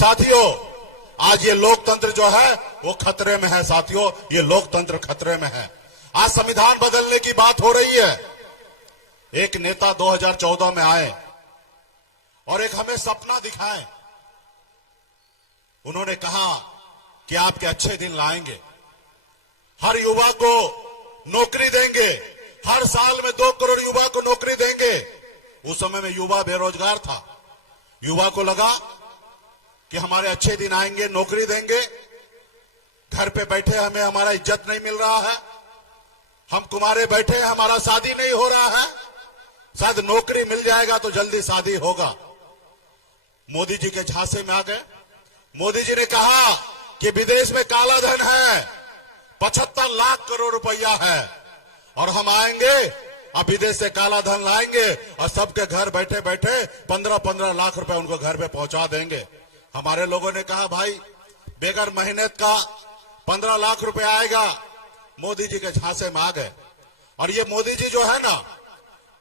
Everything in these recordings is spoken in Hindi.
साथियों, आज ये लोकतंत्र जो है वो खतरे में है। साथियों, ये लोकतंत्र खतरे में है। आज संविधान बदलने की बात हो रही है। एक नेता 2014 में आए और एक हमें सपना दिखाए। उन्होंने कहा कि आपके अच्छे दिन लाएंगे, हर युवा को नौकरी देंगे, हर साल में 2 करोड़ युवा को नौकरी देंगे। उस समय में युवा बेरोजगार था। युवा को लगा कि हमारे अच्छे दिन आएंगे, नौकरी देंगे, घर पे बैठे हमें हमारा इज्जत नहीं मिल रहा है, हम कुमारे बैठे हमारा शादी नहीं हो रहा है, शायद नौकरी मिल जाएगा तो जल्दी शादी होगा। मोदी जी के झांसे में आ गए। मोदी जी ने कहा कि विदेश में काला धन है, 75 लाख करोड़ रुपया है, और हम आएंगे, अब विदेश से काला धन लाएंगे और सबके घर बैठे बैठे 15-15 लाख रुपए उनको घर पे पहुंचा देंगे। हमारे लोगों ने कहा भाई बेगर मेहनत का 15 लाख रुपए आएगा। मोदी जी के झांसे में आ गए। और ये मोदी जी जो है ना,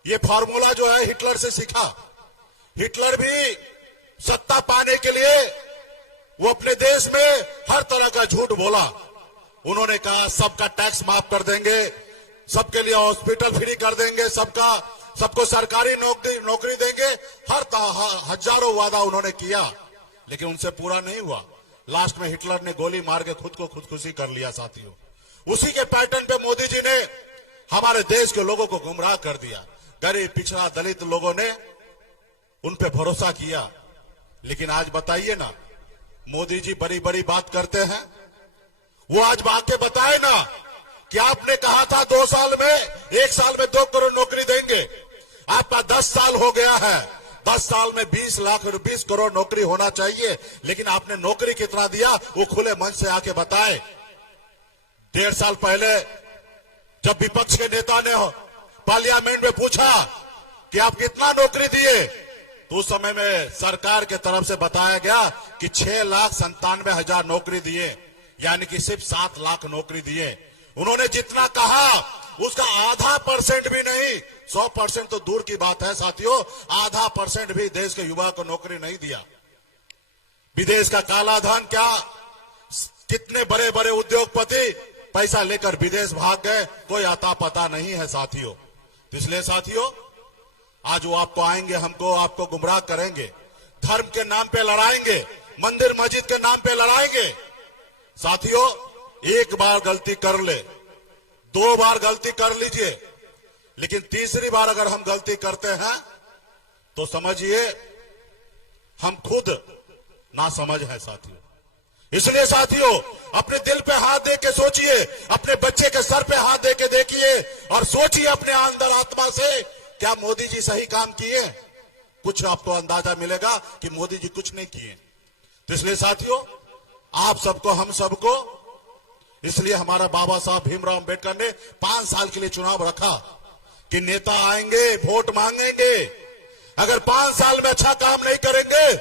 ये फॉर्मूला जो है हिटलर से सीखा। हिटलर भी सत्ता पाने के लिए वो अपने देश में हर तरह का झूठ बोला। उन्होंने कहा सबका टैक्स माफ कर देंगे, सबके लिए हॉस्पिटल फ्री कर देंगे, सबको सरकारी नौकरी देंगे, हजारों वादा उन्होंने किया, लेकिन उनसे पूरा नहीं हुआ। लास्ट में हिटलर ने गोली मार के खुद को खुदकुशी कर लिया। साथियों, उसी के पैटर्न पे मोदी जी ने हमारे देश के लोगों को गुमराह कर दिया। गरीब, पिछड़ा, दलित लोगों ने उन पे भरोसा किया। लेकिन आज बताइए ना, मोदी जी बड़ी बड़ी बात करते हैं। वो आज आके बताए ना कि आपने कहा था 2 साल में, 1 साल में 2 करोड़ नौकरी देंगे। आपका 10 साल हो गया है। 10 साल में 20 करोड़ नौकरी होना चाहिए, लेकिन आपने नौकरी कितना दिया वो खुले मन से आके बताए। 1.5 साल पहले जब विपक्ष के नेता ने पार्लियामेंट में पूछा कि आप कितना नौकरी दिए, तो उस समय में सरकार के तरफ से बताया गया कि 6,97,000 नौकरी दिए, यानी कि सिर्फ 7 लाख नौकरी दिए। उन्होंने जितना कहा उसका आधा % भी नहीं, 100% तो दूर की बात है साथियों, आधा % भी देश के युवा को नौकरी नहीं दिया। विदेश का काला धन, क्या कितने बड़े बड़े उद्योगपति पैसा लेकर विदेश भाग गए, कोई अता पता नहीं है साथियों। इसलिए साथियों, आज वो आपको आएंगे, आपको गुमराह करेंगे, धर्म के नाम पे लड़ाएंगे, मंदिर मस्जिद के नाम पे लड़ाएंगे। साथियों, एक बार गलती कर ले, 2 बार गलती कर लीजिए, लेकिन तीसरी बार अगर हम गलती करते हैं तो समझिए हम खुद ना समझ है साथियों। इसलिए साथियों, अपने दिल पे हाथ दे के सोचिए, अपने बच्चे के सर पे हाथ दे के देखिए और सोचिए अपने अंदर आत्मा से, क्या मोदी जी सही काम किए? कुछ आपको अंदाजा मिलेगा कि मोदी जी कुछ नहीं किए। तो इसलिए साथियों, आप सबको, हम सबको, इसलिए हमारा बाबा साहब भीमराव अंबेडकर ने 5 साल के लिए चुनाव रखा कि नेता आएंगे, वोट मांगेंगे, अगर 5 साल में अच्छा काम नहीं करेंगे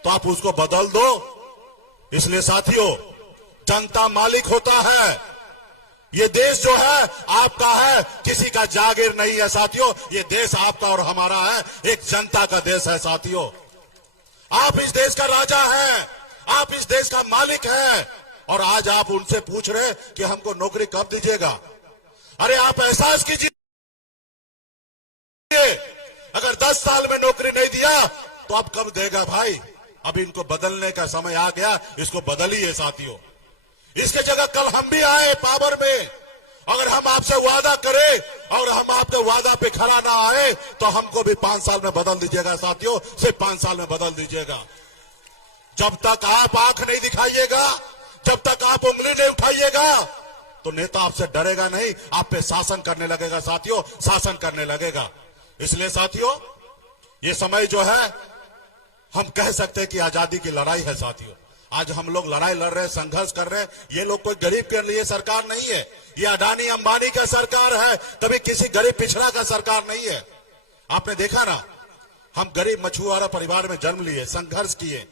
तो आप उसको बदल दो। इसलिए साथियों, जनता मालिक होता है, ये देश जो है आपका है, किसी का जागीर नहीं है साथियों। ये देश आपका और हमारा है, एक जनता का देश है साथियों। आप इस देश का राजा हैं, आप इस देश का मालिक हैं, और आज आप उनसे पूछ रहे कि हमको नौकरी कब दीजिएगा। अरे आप एहसास कीजिए, अगर 10 साल में नौकरी नहीं दिया तो अब कब देगा भाई? अब इनको बदलने का समय आ गया, इसको बदलिए साथियों। इसके जगह कल हम भी आए पावर में, अगर हम आपसे वादा करें और हम आपके वादा पे खरा ना आए तो हमको भी 5 साल में बदल दीजिएगा साथियों, सिर्फ 5 साल में बदल दीजिएगा। जब तक आप आंख नहीं दिखाइएगा, जब तक आप उंगली नहीं उठाइएगा, तो नेता आपसे डरेगा नहीं, आप पे शासन करने लगेगा साथियों, शासन करने लगेगा। इसलिए साथियों, ये समय जो है हम कह सकते हैं कि आजादी की लड़ाई है साथियों। आज हम लोग लड़ाई लड़ रहे हैं, संघर्ष कर रहे हैं। ये लोग कोई गरीब के लिए सरकार नहीं है, ये अडानी अंबानी का सरकार है, कभी किसी गरीब पिछड़ा का सरकार नहीं है। आपने देखा ना, हम गरीब मछुआरा परिवार में जन्म लिए, संघर्ष किए।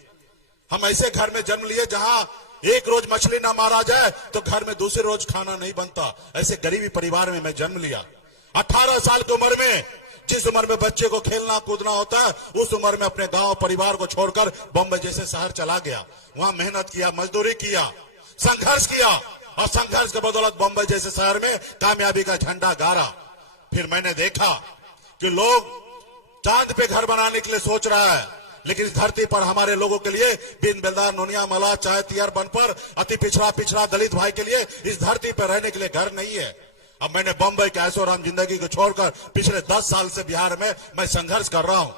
हम ऐसे घर में जन्म लिए जहां एक रोज मछली ना मारा जाए तो घर में दूसरे रोज खाना नहीं बनता। ऐसे गरीबी परिवार में मैं जन्म लिया। 18 साल की उम्र में जिस उम्र में बच्चे को खेलना कूदना होता है, उस उम्र में अपने गांव परिवार को छोड़कर बॉम्बे जैसे शहर चला गया। वहां मेहनत किया, मजदूरी किया, संघर्ष किया, और संघर्ष के बदौलत बॉम्बे जैसे शहर में कामयाबी का झंडा गाड़ा। फिर मैंने देखा कि लोग चांद पे घर बनाने के लिए सोच रहा है, लेकिन इस धरती पर हमारे लोगों के लिए बिन बेलदार नोनिया मला चाहे तियर बन पर अति पिछड़ा दलित भाई के लिए इस धरती पर रहने के लिए घर नहीं है। अब मैंने बम्बई के ऐशो आराम जिंदगी को छोड़कर पिछले 10 साल से बिहार में मैं संघर्ष कर रहा हूं।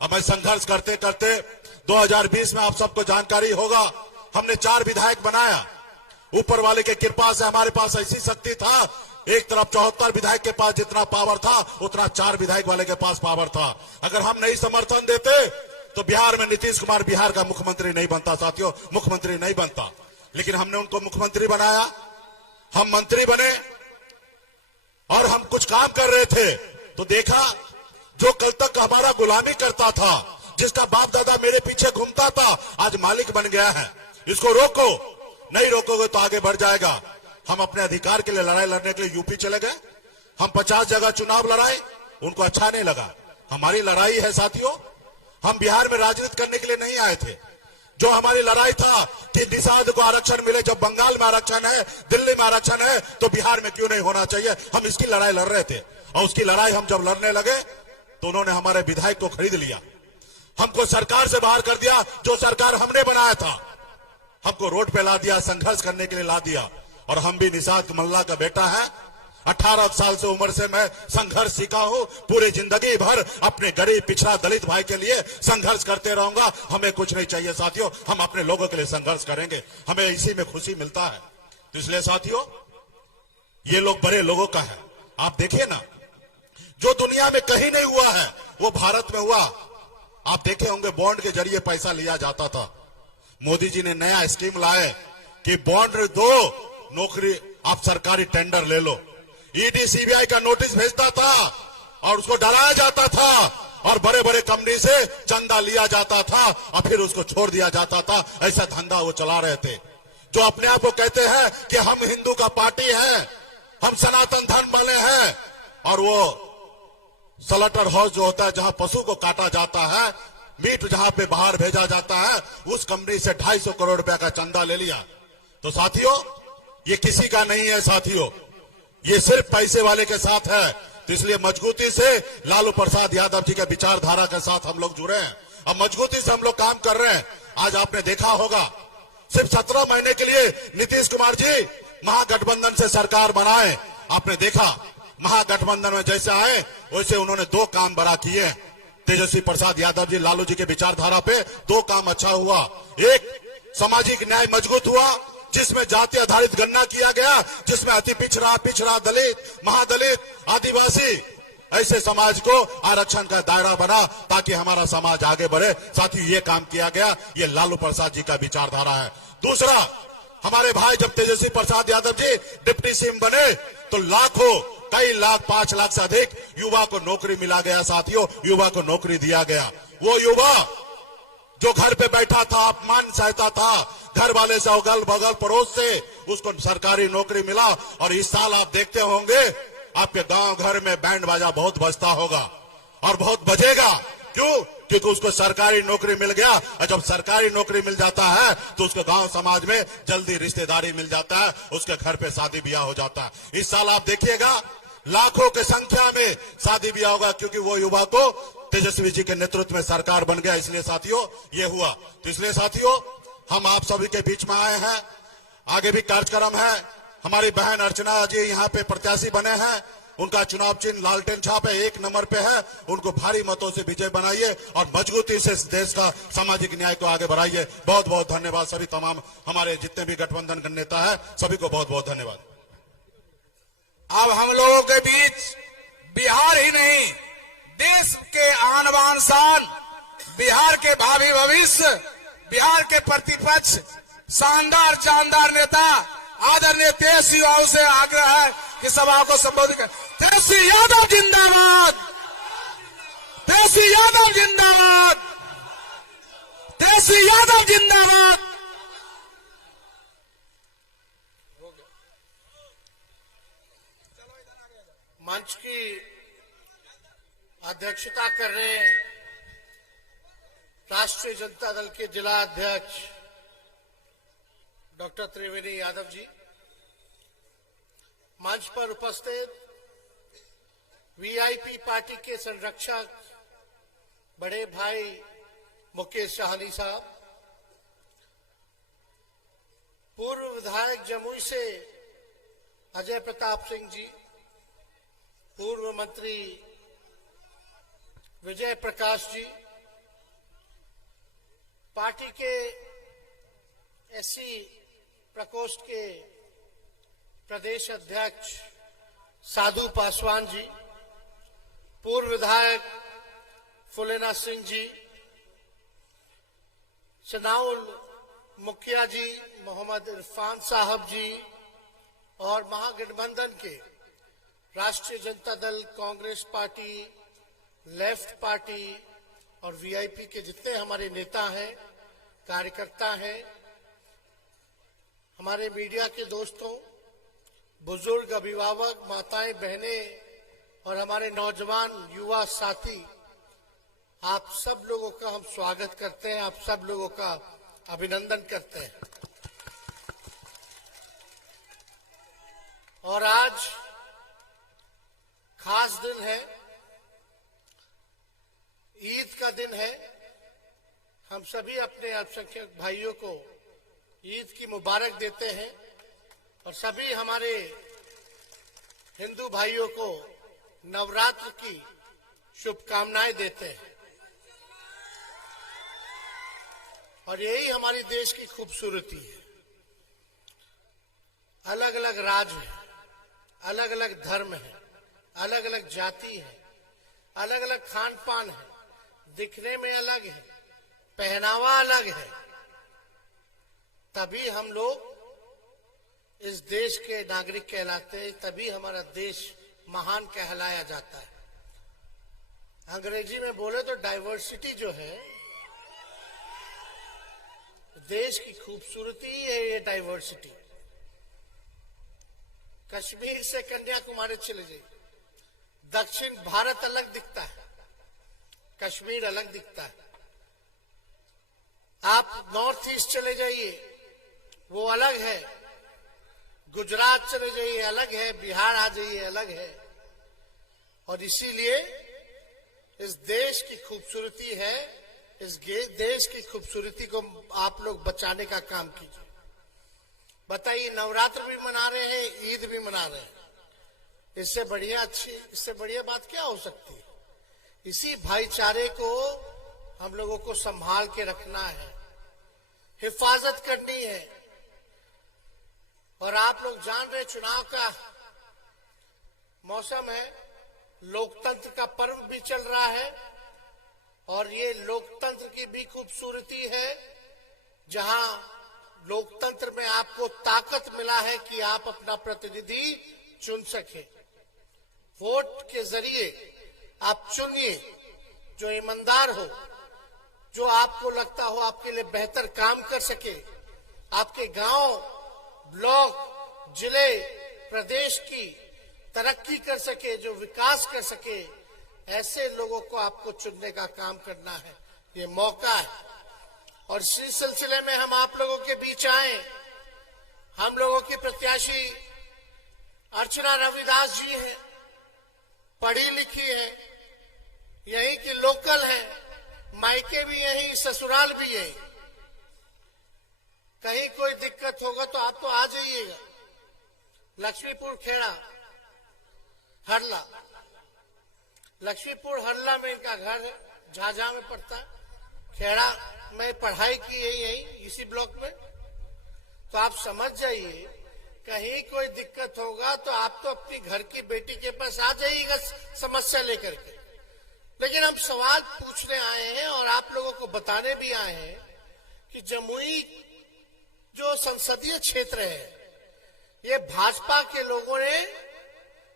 अब मैं संघर्ष करते करते 2020 में आप सबको जानकारी होगा, हमने 4 विधायक बनाया। ऊपर वाले की कृपा से हमारे पास ऐसी शक्ति था, एक तरफ 74 विधायक के पास जितना पावर था, उतना 4 विधायक वाले के पास पावर था। अगर हम नहीं समर्थन देते तो बिहार में नीतीश कुमार बिहार का मुख्यमंत्री नहीं बनता साथियों, मुख्यमंत्री नहीं बनता। लेकिन हमने उनको मुख्यमंत्री बनाया, हम मंत्री बने और हम कुछ काम कर रहे थे तो देखा जो कल तक हमारा गुलामी करता था, जिसका बाप दादा मेरे पीछे घूमता था, आज मालिक बन गया है। इसको रोको, नहीं रोकोगे तो आगे बढ़ जाएगा। हम अपने अधिकार के लिए लड़ाई लड़ने के लिए यूपी चले गए, हम 50 जगह चुनाव लड़ाए, उनको अच्छा नहीं लगा। हमारी लड़ाई है साथियों, हम बिहार में राजनीति करने के लिए नहीं आए थे। जो हमारी लड़ाई था कि निषाद को आरक्षण मिले, जब बंगाल में आरक्षण है, दिल्ली में आरक्षण है, तो बिहार में क्यों नहीं होना चाहिए, हम इसकी लड़ाई लड़ रहे थे। और उसकी लड़ाई हम जब लड़ने लगे तो उन्होंने हमारे विधायक को खरीद लिया, हमको सरकार से बाहर कर दिया। जो सरकार हमने बनाया था, हमको रोड पे ला दिया, संघर्ष करने के लिए ला दिया। और हम भी निषाद मल्ला का बेटा है, 18 साल से उम्र से मैं संघर्ष सीखा हूं। पूरी जिंदगी भर अपने गरीब पिछड़ा दलित भाई के लिए संघर्ष करते रहूंगा। हमें कुछ नहीं चाहिए साथियों, हम अपने लोगों के लिए संघर्ष करेंगे, हमें इसी में खुशी मिलता है। तो इसलिए साथियों, ये लोग बड़े लोगों का है। आप देखिए ना, जो दुनिया में कहीं नहीं हुआ है वो भारत में हुआ। आप देखे होंगे बॉन्ड के जरिए पैसा लिया जाता था। मोदी जी ने नया स्कीम लाए कि बॉन्ड दो, नौकरी आप सरकारी टेंडर ले लो। ईडी सीबीआई का नोटिस भेजता था और उसको डराया जाता था और बड़े बड़े कंपनी से चंदा लिया जाता था और फिर उसको छोड़ दिया जाता था। ऐसा धंधा वो चला रहे थे। जो अपने आप को कहते हैं कि हम हिंदू का पार्टी है, हम सनातन धर्म वाले हैं, और वो स्लॉटर हाउस जो होता है जहां पशु को काटा जाता है, मीट जहां पे बाहर भेजा जाता है, उस कंपनी से 250 करोड़ रुपया का चंदा ले लिया। तो साथियों, ये किसी का नहीं है साथियों, ये सिर्फ पैसे वाले के साथ है। तो इसलिए मजबूती से लालू प्रसाद यादव जी के विचारधारा के साथ हम लोग जुड़े हैं और मजबूती से हम लोग काम कर रहे हैं। आज आपने देखा होगा, सिर्फ 17 महीने के लिए नीतीश कुमार जी महागठबंधन से सरकार बनाए। आपने देखा महागठबंधन में जैसे आए वैसे उन्होंने 2 काम बड़ा किए। तेजस्वी प्रसाद यादव जी लालू जी के विचारधारा पे 2 काम अच्छा हुआ। एक, सामाजिक न्याय मजबूत हुआ, जिसमें जाति आधारित गणना किया गया, जिसमें अति पिछड़ा दलित, महादलित, आदिवासी ऐसे समाज को आरक्षण का दायरा बना ताकि हमारा समाज आगे बढ़े। साथ ही ये काम किया गया, ये लालू प्रसाद जी का विचारधारा है। दूसरा, हमारे भाई जब तेजस्वी प्रसाद यादव जी डिप्टी सीएम बने तो लाखों, कई लाख, 5 लाख से अधिक युवा को नौकरी मिला गया साथियों, युवा को नौकरी दिया गया। वो युवा जो घर पे बैठा था, अपमान सहता था, घर वाले से अगल बगल पड़ोस से, उसको सरकारी नौकरी मिला। और इस साल आप देखते होंगे आपके गांव घर में बैंड बाजा बहुत बजता होगा और बहुत बजेगा। क्यों? क्योंकि उसको सरकारी नौकरी मिल गया। और जब सरकारी नौकरी मिल जाता है तो उसको गांव समाज में जल्दी रिश्तेदारी मिल जाता है, उसके घर पे शादी ब्याह हो जाता है। इस साल आप देखिएगा लाखों की संख्या में शादी ब्याह होगा, क्योंकि वो युवा को तेजस्वी जी के नेतृत्व में सरकार बन गया। इसलिए साथियों ये हुआ। तो इसलिए साथियों, हम आप सभी के बीच में आए हैं। आगे भी कार्यक्रम है। हमारी बहन अर्चना जी यहाँ पे प्रत्याशी बने हैं, उनका चुनाव चिन्ह लालटेन छाप है, 1 नंबर पे है। उनको भारी मतों से विजय बनाइए और मजबूती से इस देश का सामाजिक न्याय को आगे बढ़ाइए। बहुत बहुत धन्यवाद सभी तमाम हमारे जितने भी गठबंधन के नेता है, सभी को बहुत बहुत धन्यवाद। अब हम लोगों के बीच बिहार ही नहीं, देश के आन बान शान, बिहार के भावी भविष्य, बिहार के प्रतिपक्ष, शानदार शानदार नेता आदरणीय तेजस्वी यादव से आग्रह है कि सभा को संबोधित करें। तेजस्वी यादव जिंदाबाद, तेजस्वी यादव जिंदाबाद, तेजस्वी यादव जिंदाबाद। मंच की अध्यक्षता कर रहे हैं राष्ट्रीय जनता दल के जिला अध्यक्ष डॉक्टर त्रिवेणी यादव जी, मंच पर उपस्थित वीआईपी पार्टी के संरक्षक बड़े भाई मुकेश साहनी साहब, पूर्व विधायक जमुई से अजय प्रताप सिंह जी, पूर्व मंत्री विजय प्रकाश जी, पार्टी के एससी प्रकोष्ठ के प्रदेश अध्यक्ष साधु पासवान जी, पूर्व विधायक फुलेना सिंह जी, चनाउल मुखिया जी मोहम्मद इरफान साहब जी और महागठबंधन के राष्ट्रीय Janata Dal, Congress party, left party और वीआईपी के जितने हमारे नेता हैं, कार्यकर्ता हैं, हमारे मीडिया के दोस्तों, बुजुर्ग, अभिभावक, माताएं, बहनें और हमारे नौजवान युवा साथी, आप सब लोगों का हम स्वागत करते हैं, आप सब लोगों का अभिनंदन करते हैं। और आज खास दिन है, ईद का दिन है। हम सभी अपने अल्पसंख्यक भाइयों को ईद की मुबारक देते हैं और सभी हमारे हिंदू भाइयों को नवरात्र की शुभकामनाएं देते हैं। और यही हमारी देश की खूबसूरती है। अलग अलग राज्य है, अलग अलग धर्म है, अलग अलग जाति है, अलग अलग खान पान है, दिखने में अलग है, पहनावा अलग है, तभी हम लोग इस देश के नागरिक कहलाते हैं, तभी हमारा देश महान कहलाया जाता है। अंग्रेजी में बोले तो डाइवर्सिटी जो है, देश की खूबसूरती है ये डाइवर्सिटी। कश्मीर से कन्याकुमारी चले जाइए, दक्षिण भारत अलग दिखता है, कश्मीर अलग दिखता है। आप नॉर्थ ईस्ट चले जाइए, वो अलग है, गुजरात चले जाइए अलग है, बिहार आ जाइए अलग है। और इसीलिए इस देश की खूबसूरती है, इस देश की खूबसूरती को आप लोग बचाने का काम कीजिए। बताइए, नवरात्र भी मना रहे हैं, ईद भी मना रहे हैं, इससे बढ़िया बात क्या हो सकती है? इसी भाईचारे को हम लोगों को संभाल के रखना है, हिफाजत करनी है। और आप लोग जान रहे, चुनाव का मौसम है, लोकतंत्र का पर्व भी चल रहा है और ये लोकतंत्र की भी खूबसूरती है, जहां लोकतंत्र में आपको ताकत मिला है कि आप अपना प्रतिनिधि चुन सके। वोट के जरिए आप चुनिए जो ईमानदार हो, जो आपको लगता हो आपके लिए बेहतर काम कर सके, आपके गांव, ब्लॉक, जिले, प्रदेश की तरक्की कर सके, जो विकास कर सके, ऐसे लोगों को आपको चुनने का काम करना है। ये मौका है। और इसी सिलसिले में हम आप लोगों के बीच आए। हम लोगों की प्रत्याशी अर्चना रविदास जी हैं, पढ़ी लिखी है, यहीं की लोकल है, मायके भी यहीं, ससुराल भी यहीं। कहीं कोई दिक्कत होगा तो आप तो आ जाइएगा। लक्ष्मीपुर खेड़ा हरला, लक्ष्मीपुर हरला में इनका घर है, झाझा में पड़ता है। खेड़ा में पढ़ाई की यही इसी ब्लॉक में। तो आप समझ जाइए, कहीं कोई दिक्कत होगा तो आप तो अपनी घर की बेटी के पास आ जाइएगा समस्या लेकर के। लेकिन हम सवाल पूछने आए हैं और आप लोगों को बताने भी आए हैं कि जमुई जो संसदीय क्षेत्र है, ये भाजपा के लोगों ने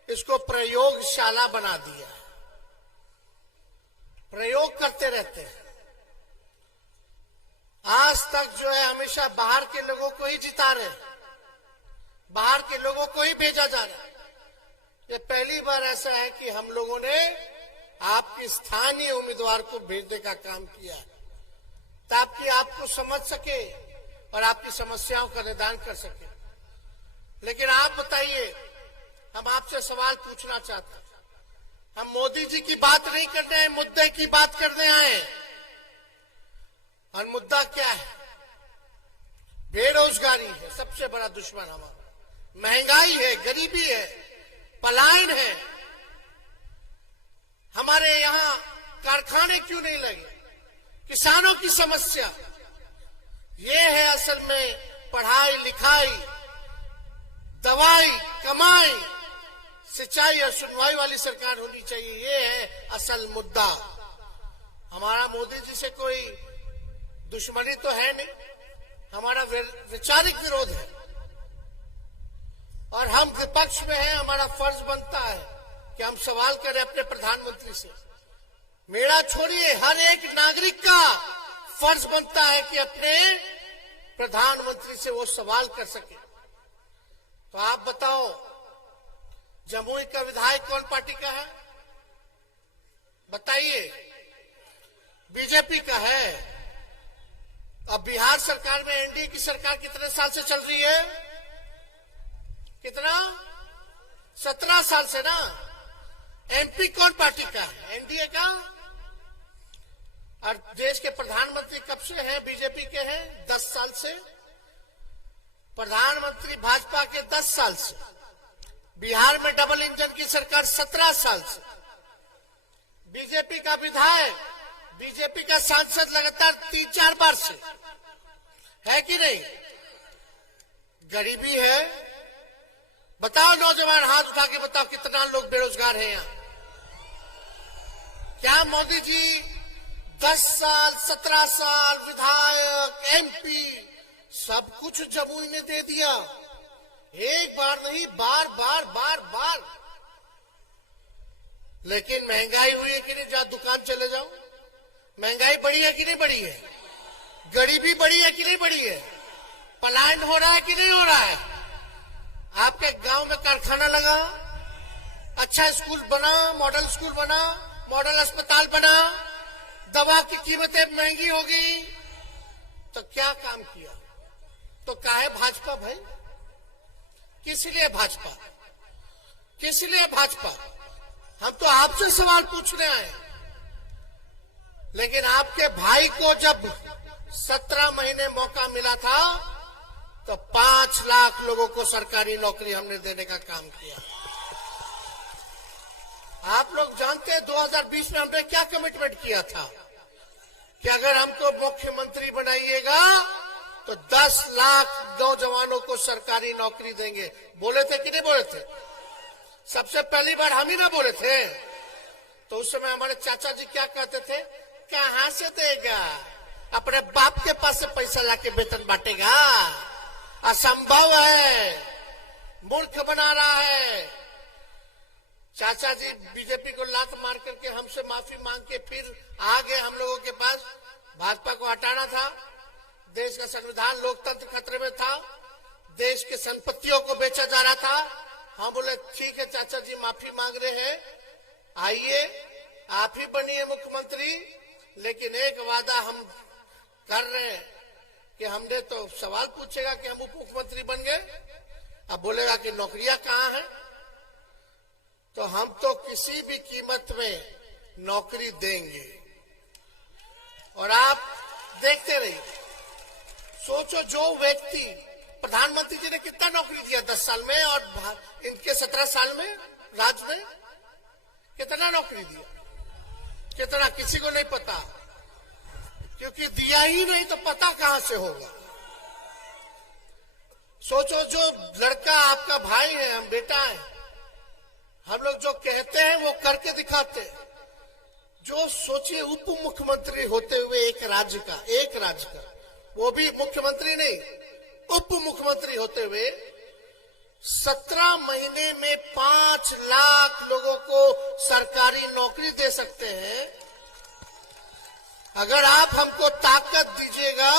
इसको प्रयोगशाला बना दिया। प्रयोग करते रहते हैं। आज तक जो है हमेशा बाहर के लोगों को ही जिता रहे, बाहर के लोगों को ही भेजा जा रहा है। ये पहली बार ऐसा है कि हम लोगों ने आपकी स्थानीय उम्मीदवार को भेजने का काम किया है, ताकि आपको समझ सके और आपकी समस्याओं का निदान कर सके। लेकिन आप बताइए, हम आपसे सवाल पूछना चाहते हैं। हम मोदी जी की बात नहीं करने आए, मुद्दे की बात करने आए। और मुद्दा क्या है? बेरोजगारी है सबसे बड़ा दुश्मन हमारा, महंगाई है, गरीबी है, पलायन है। हमारे यहाँ कारखाने क्यों नहीं लगे? किसानों की समस्या ये है। असल में पढ़ाई लिखाई, दवाई, कमाई, सिंचाई और सुनवाई वाली सरकार होनी चाहिए। ये है असल मुद्दा। हमारा मोदी जी से कोई दुश्मनी तो है नहीं, हमारा वैचारिक विरोध है और हम विपक्ष में हैं। हमारा फर्ज बनता है कि हम सवाल करें अपने प्रधानमंत्री से। मेरा छोड़िए, हर एक नागरिक का फर्ज बनता है कि अपने प्रधानमंत्री से वो सवाल कर सके। तो आप बताओ, जमुई का विधायक कौन पार्टी का है? बताइए। बीजेपी का है। अब बिहार सरकार में एनडीए की सरकार कितने साल से चल रही है? कितना? 17 साल से ना। एमपी कौन पार्टी का है? एनडीए का। और देश के प्रधानमंत्री कब से हैं? बीजेपी के हैं 10 साल से। प्रधानमंत्री भाजपा के 10 साल से। बिहार में डबल इंजन की सरकार 17 साल से। बीजेपी का विधायक, बीजेपी का सांसद लगातार 3-4 बार से, है कि नहीं? गरीबी है। बताओ नौजवान, हाथ उठा के बताओ कितना लोग बेरोजगार हैं यहाँ। क्या मोदी जी 10 साल, 17 साल विधायक, एमपी सब कुछ जमुई ने दे दिया? एक बार नहीं, बार बार बार बार। लेकिन महंगाई हुई है कि नहीं? जहां दुकान चले जाओ, महंगाई बढ़ी है कि नहीं बढ़ी है? गरीबी बढ़ी है कि नहीं बढ़ी है? पलायन हो रहा है कि नहीं हो रहा है? आपके गांव में कारखाना लगा, अच्छा स्कूल बना, मॉडल स्कूल बना, मॉडल अस्पताल बना, दवा की कीमतें महंगी हो गई। तो क्या काम किया? तो काहे भाजपा भाई? किस लिए भाजपा? किस लिए भाजपा? हम तो आपसे सवाल पूछने आए। लेकिन आपके भाई को जब 17 महीने मौका मिला था तो 5 लाख लोगों को सरकारी नौकरी हमने देने का काम किया। आप लोग जानते हैं 2020 में हमने क्या कमिटमेंट किया था कि अगर हमको मुख्यमंत्री बनाइएगा तो 10 लाख नौजवानों को सरकारी नौकरी देंगे। बोले थे कि नहीं बोले थे? सबसे पहली बार हम ही ना बोले थे। तो उस समय हमारे चाचा जी क्या कहते थे? कहां से देगा? अपने बाप के पास से पैसा लाके वेतन बांटेगा? असंभव है, मूर्ख बना रहा है। चाचा जी बीजेपी को लात मार करके हमसे माफी मांग के फिर आ गए हम लोगों के पास। भाजपा को हटाना था। देश का संविधान, लोकतंत्र खतरे में था। देश की संपत्तियों को बेचा जा रहा था। हम बोले ठीक है चाचा जी, माफी मांग रहे हैं, आइए आप ही बनिए मुख्यमंत्री। लेकिन एक वादा हम कर रहे हैं कि हमने तो सवाल पूछेगा कि हम उप मुख्यमंत्री बन गए, अब बोलेगा कि नौकरियां कहां हैं। तो हम तो किसी भी कीमत में नौकरी देंगे। और आप देखते रहिए। सोचो, जो व्यक्ति, प्रधानमंत्री जी ने कितना नौकरी दिया 10 साल में और इनके 17 साल में राज में कितना नौकरी दिया? कितना? किसी को नहीं पता, क्योंकि दिया ही नहीं तो पता कहां से होगा। सोचो, जो लड़का आपका भाई है, हम बेटा है, हम लोग जो कहते हैं वो करके दिखाते हैं। जो सोचिए उप मुख्यमंत्री होते हुए एक राज्य का, वो भी मुख्यमंत्री नहीं, उप मुख्यमंत्री होते हुए 17 महीने में 5 लाख लोगों को सरकारी नौकरी दे सकते हैं। अगर आप हमको ताकत दीजिएगा,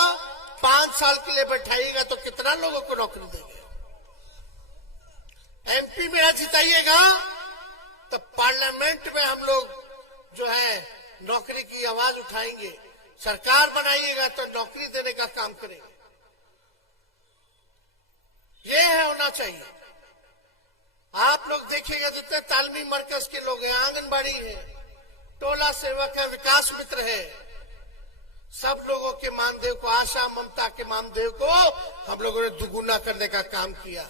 5 साल के लिए बैठाइएगा तो कितना लोगों को नौकरी देंगे? एमपी में जिताइएगा तो पार्लियामेंट में हम लोग जो है नौकरी की आवाज उठाएंगे। सरकार बनाइएगा तो नौकरी देने का काम करेंगे। ये है होना चाहिए। आप लोग देखिएगा जितने तालमी मरकज के लोग हैं, आंगनबाड़ी है, टोला सेवक है, विकास मित्र है, सब लोगों के मानदेव को, आशा ममता के मानदेव को हम लोगों ने दुगुना करने का काम किया।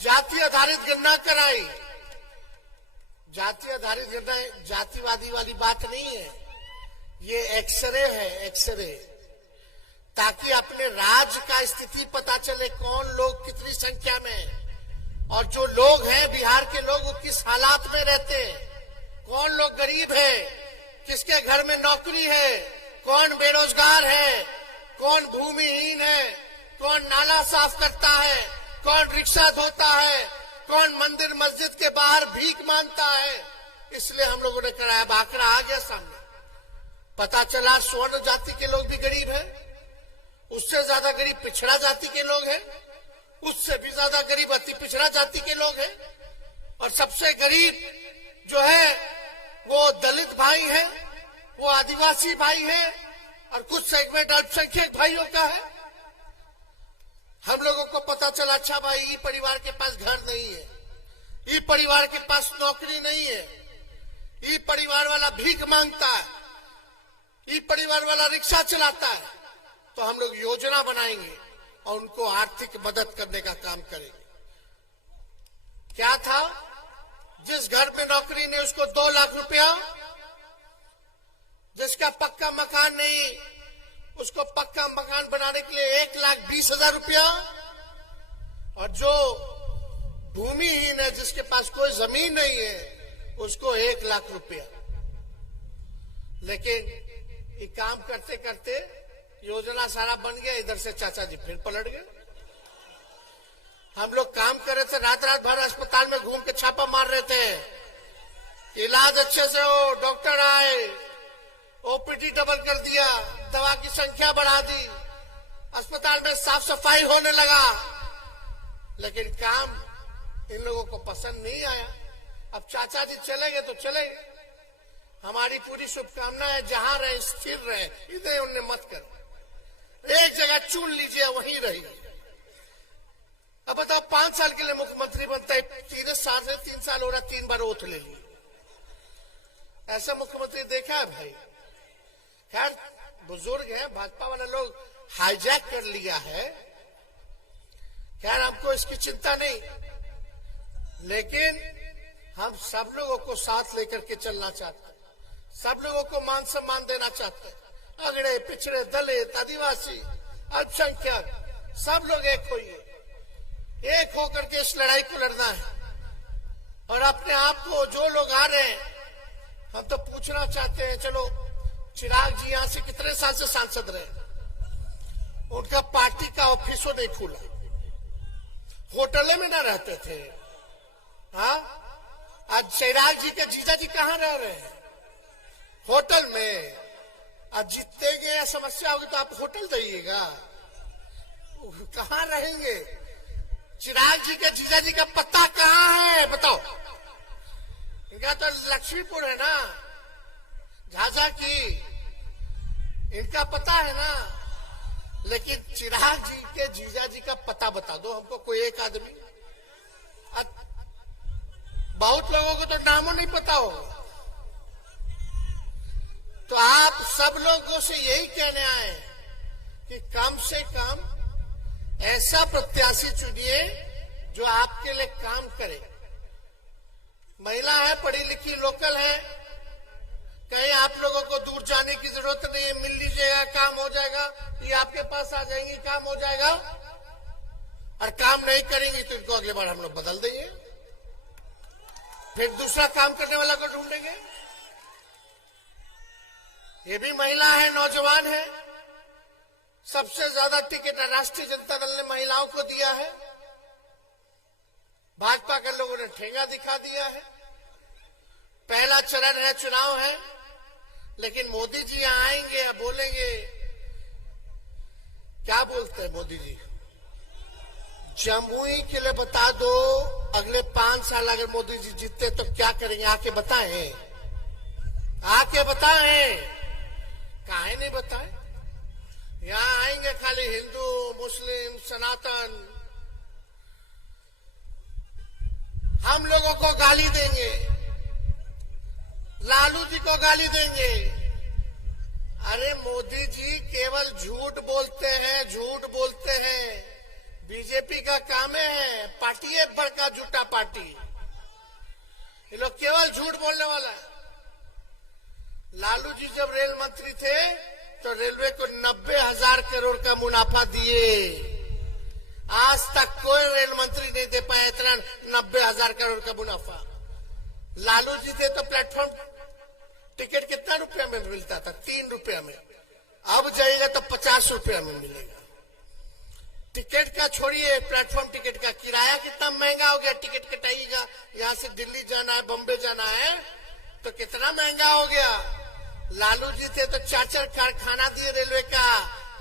जाति आधारित गणना कराई। जाति आधारित गणना जातिवादी वाली बात नहीं है, ये एक्सरे है, एक्सरे, ताकि अपने राज्य का स्थिति पता चले, कौन लोग कितनी संख्या में, और जो लोग हैं बिहार के लोग वो किस हालात में रहते हैं, कौन लोग गरीब है, किसके घर में नौकरी है, कौन बेरोजगार है, कौन भूमिहीन है, कौन नाला साफ करता है, कौन रिक्शा धोता है, कौन मंदिर मस्जिद के बाहर भीख मांगता है। इसलिए हम लोगों ने कराया। आंकड़ा आ गया सामने, पता चला स्वर्ण जाति के लोग भी गरीब है, उससे ज्यादा गरीब पिछड़ा जाति के लोग हैं, उससे भी ज्यादा गरीब अति पिछड़ा जाति के लोग हैं, और सबसे गरीब जो है वो दलित भाई है, वो आदिवासी भाई है, और कुछ सेगमेंट अल्पसंख्यक भाइयों का है। हम लोगों को पता चला, अच्छा भाई ई परिवार के पास घर नहीं है, ई परिवार के पास नौकरी नहीं है, ई परिवार वाला भीख मांगता है, ई परिवार वाला रिक्शा चलाता है, तो हम लोग योजना बनाएंगे और उनको आर्थिक मदद करने का काम करेंगे। क्या था, जिस घर में नौकरी नहीं उसको 2 लाख रुपया, जिसका पक्का मकान नहीं उसको पक्का मकान बनाने के लिए 1,20,000 रुपया, और जो भूमिहीन है, जिसके पास कोई जमीन नहीं है, उसको 1 लाख रुपया। लेकिन ये काम करते करते योजना सारा बन गया, इधर से चाचा जी फिर पलट गए। हम लोग काम कर रहे थे, रात रात भर अस्पताल में घूम के छापा मार रहे थे, इलाज अच्छे से हो, डॉक्टर आए, ओपीडी डबल कर दिया, दवा की संख्या बढ़ा दी, अस्पताल में साफ सफाई होने लगा, लेकिन काम इन लोगों को पसंद नहीं आया। अब चाचा जी चले गए तो चले गए। हमारी पूरी शुभकामना है जहां रहे स्थिर रहे, इधर उन्हें मत कर, एक जगह चुन लीजिए वहीं रहिए। अब बताओ 5 साल के लिए मुख्यमंत्री बनता है, 3 साल से 3 साल हो रहा, 3 बार ओथ ले ली। ऐसा मुख्यमंत्री देखा है भाई? खैर बुजुर्ग है, भाजपा वाला लोग हाईजैक कर लिया है, खैर हमको इसकी चिंता नहीं, लेकिन हम सब लोगों को साथ लेकर के चलना चाहते हैं, सब लोगों को मान सम्मान देना चाहते हैं। अगड़े पिछड़े दलित आदिवासी अल्पसंख्यक सब लोग एक होइए, एक होकर के इस लड़ाई को लड़ना है। और अपने आप को जो लोग आ रहे हैं, हम तो पूछना चाहते हैं, चलो चिराग जी यहां से कितने साल से सांसद रहे, उनका पार्टी का ऑफिसों नहीं खुला, होटल में ना रहते थे। हाँ, आज चिराग जी के जीजा जी कहाँ रह रहे हैं? होटल में। आज जीतेंगे, समस्या होगी तो आप होटल जाइएगा, कहाँ रहेंगे? चिराग जी के जीजा जी का पता कहाँ है बताओ? इनका तो लक्ष्मीपुर है ना, झाझा की, इनका पता है ना, लेकिन चिराग जी के जीजा जी का पता बता दो हमको, कोई एक आदमी। बहुत लोगों को तो नामों नहीं पता होगा। तो आप सब लोगों से यही कहने आए कि कम से कम ऐसा प्रत्याशी चुनिए जो आपके लिए काम करे। महिला है, पढ़ी लिखी, लोकल है, कहीं आप लोगों को दूर जाने की जरूरत नहीं है, मिल लीजिएगा, काम हो जाएगा, ये आपके पास आ जाएंगी, काम हो जाएगा। और काम नहीं करेंगी तो इनको अगले बार हम लोग बदल देंगे, फिर दूसरा काम करने वाला को ढूंढेंगे। ये भी महिला है, नौजवान है, सबसे ज्यादा टिकट राष्ट्रीय जनता दल ने महिलाओं को दिया है, भाजपा के लोगों ने ठेंगा दिखा दिया है। पहला चरण है, चुनाव है, लेकिन मोदी जी यहां आएंगे, बोलेंगे, क्या बोलते हैं मोदी जी? जमुई के लिए बता दो, अगले 5 साल अगर मोदी जी जीतते तो क्या करेंगे, आके बताएं। आके बताएं, काहे नहीं बताएं? यहां आएंगे खाली हिंदू, मुस्लिम, सनातन, हम लोगों को गाली देंगे, लालू जी को गाली देंगे। अरे मोदी जी केवल झूठ बोलते हैं, झूठ बोलते हैं। बीजेपी का काम है, पार्टी है बड़का झूठा पार्टी, ये लोग केवल झूठ बोलने वाला है। लालू जी जब रेल मंत्री थे तो रेलवे को 90,000 करोड़ का मुनाफा दिए। आज तक कोई रेल मंत्री नहीं दे पाया इतना 90,000 करोड़ का मुनाफा। लालू जी थे तो प्लेटफॉर्म टिकट कितना रुपया में मिलता था? 3 रुपया में। अब जाएगा तो 50 रुपया में मिलेगा। टिकट का छोड़िए, प्लेटफॉर्म टिकट का किराया कितना महंगा हो गया। टिकट कटाइएगा, यहाँ से दिल्ली जाना है, बम्बे जाना है तो कितना महंगा हो गया। लालू जी थे तो 4-4 कारखाना दिए रेलवे का।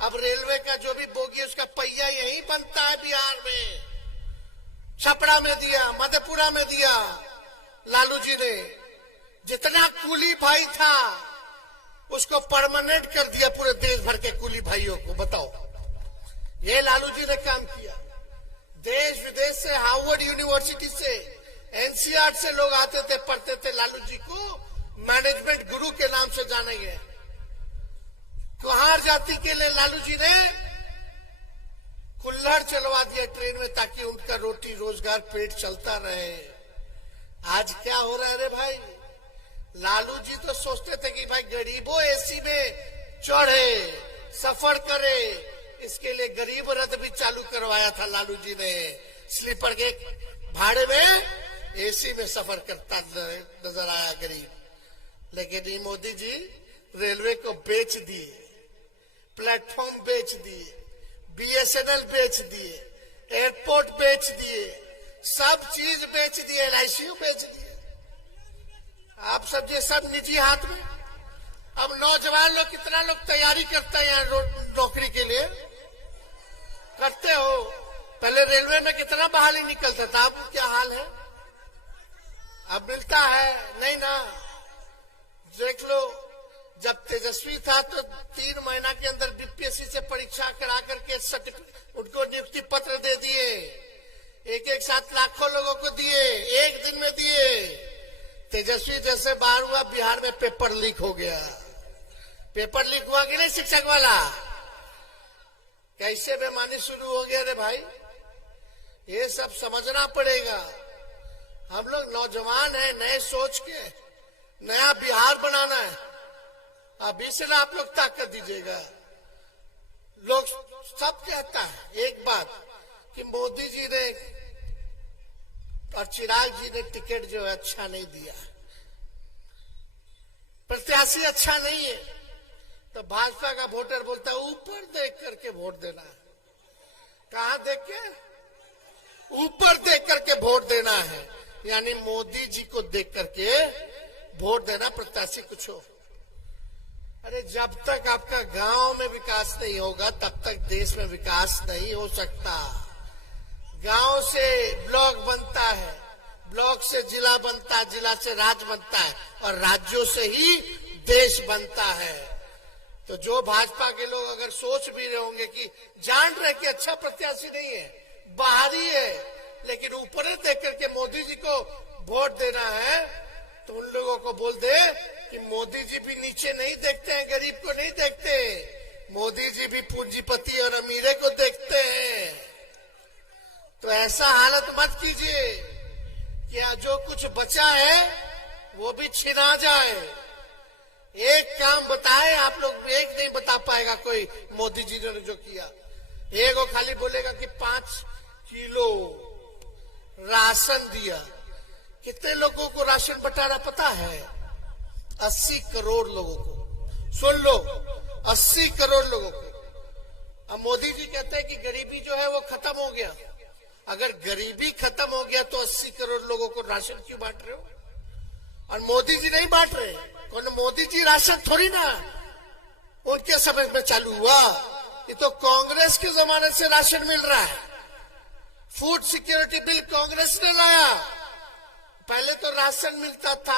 अब रेलवे का जो भी बोगी उसका पहिया यही बनता है बिहार में। छपरा में दिया, मधेपुरा में दिया लालू जी ने। जितना कूली भाई था उसको परमानेंट कर दिया पूरे देश भर के कूली भाइयों को। बताओ, ये लालू जी ने काम किया। देश विदेश से, हार्वर्ड यूनिवर्सिटी से, एनसीआर से लोग आते थे, पढ़ते थे। लालू जी को मैनेजमेंट गुरु के नाम से जाने गए। कुहार जाति के लिए लालू जी ने कुल्हड़ चलवा दिया ट्रेन में ताकि उनका रोटी रोजगार पेट चलता रहे। आज क्या हो रहा है रे भाई? लालू जी तो सोचते थे कि भाई गरीबों एसी में चढ़े, सफर करे। इसके लिए गरीब रथ भी चालू करवाया था लालू जी ने। स्लीपर के भाड़े में एसी में सफर करता नजर आया गरीब। लेकिन ये मोदी जी रेलवे को बेच दिए, प्लेटफॉर्म बेच दिए, बीएसएनएल बेच दिए, एयरपोर्ट बेच दिए, सब चीज बेच दिए, एलआईसी बेच दिए। आप सब ये सब निजी हाथ में। अब नौजवान लोग, कितना लोग तैयारी करते हैं यहाँ नौकरी के लिए? करते हो। पहले रेलवे में कितना बहाली निकलता था, अब क्या हाल है? अब मिलता है नहीं ना? देख लो, जब तेजस्वी था तो 3 महीना के अंदर बीपीएससी से परीक्षा करा करके उनको नियुक्ति पत्र दे दिए। एक साथ लाखों लोगों को दिए, एक दिन में दिए। तेजस्वी जैसे बाहर हुआ, बिहार में पेपर लीक हो गया। पेपर लीक हुआ कि नहीं शिक्षक वाला? कैसे बेईमानी शुरू हो गया रे भाई? ये सब समझना पड़ेगा। हम लोग नौजवान हैं, नए सोच के नया बिहार बनाना है। अभी से आप लोग ताकत दीजिएगा। लोग सब कहता है एक बात कि मोदी जी ने और चिराग जी ने टिकट जो है अच्छा नहीं दिया, प्रत्याशी अच्छा नहीं है। तो भाजपा का वोटर बोलता है ऊपर देख करके वोट देना है। कहां देख के? ऊपर देख करके वोट देना है, यानी मोदी जी को देख करके वोट देना, प्रत्याशी कुछ हो। अरे जब तक आपका गांव में विकास नहीं होगा तब तक देश में विकास नहीं हो सकता। गांव से ब्लॉक बनता है, ब्लॉक से जिला बनता है, जिला से राज्य बनता है और राज्यों से ही देश बनता है। तो जो भाजपा के लोग अगर सोच भी रहे होंगे कि जान रहे कि अच्छा प्रत्याशी नहीं है, बाहरी है, लेकिन ऊपर देख करके मोदी जी को वोट देना है, तो उन लोगों को बोल दे कि मोदी जी भी नीचे नहीं देखते हैं, गरीब को नहीं देखते। मोदी जी भी पूंजीपति और अमीरे को देखते हैं। तो ऐसा हालत मत कीजिए कि जो कुछ बचा है वो भी छिना जाए। एक काम बताए आप लोग, एक नहीं बता पाएगा कोई मोदी जी ने जो किया। एक वो खाली बोलेगा कि 5 किलो राशन दिया। कितने लोगों को राशन बंटाना पता है? 80 करोड़ लोगों को। सुन लो, 80 करोड़ लोगों को। अब मोदी जी कहते हैं कि गरीबी जो है वो खत्म हो गया। अगर गरीबी खत्म हो गया तो 80 करोड़ लोगों को राशन क्यों बांट रहे हो? और मोदी जी नहीं बांट रहे। कौन? मोदी जी राशन थोड़ी ना उनके समय में चालू हुआ, ये तो कांग्रेस के जमाने से राशन मिल रहा है। फूड सिक्योरिटी बिल कांग्रेस ने लाया। पहले तो राशन मिलता था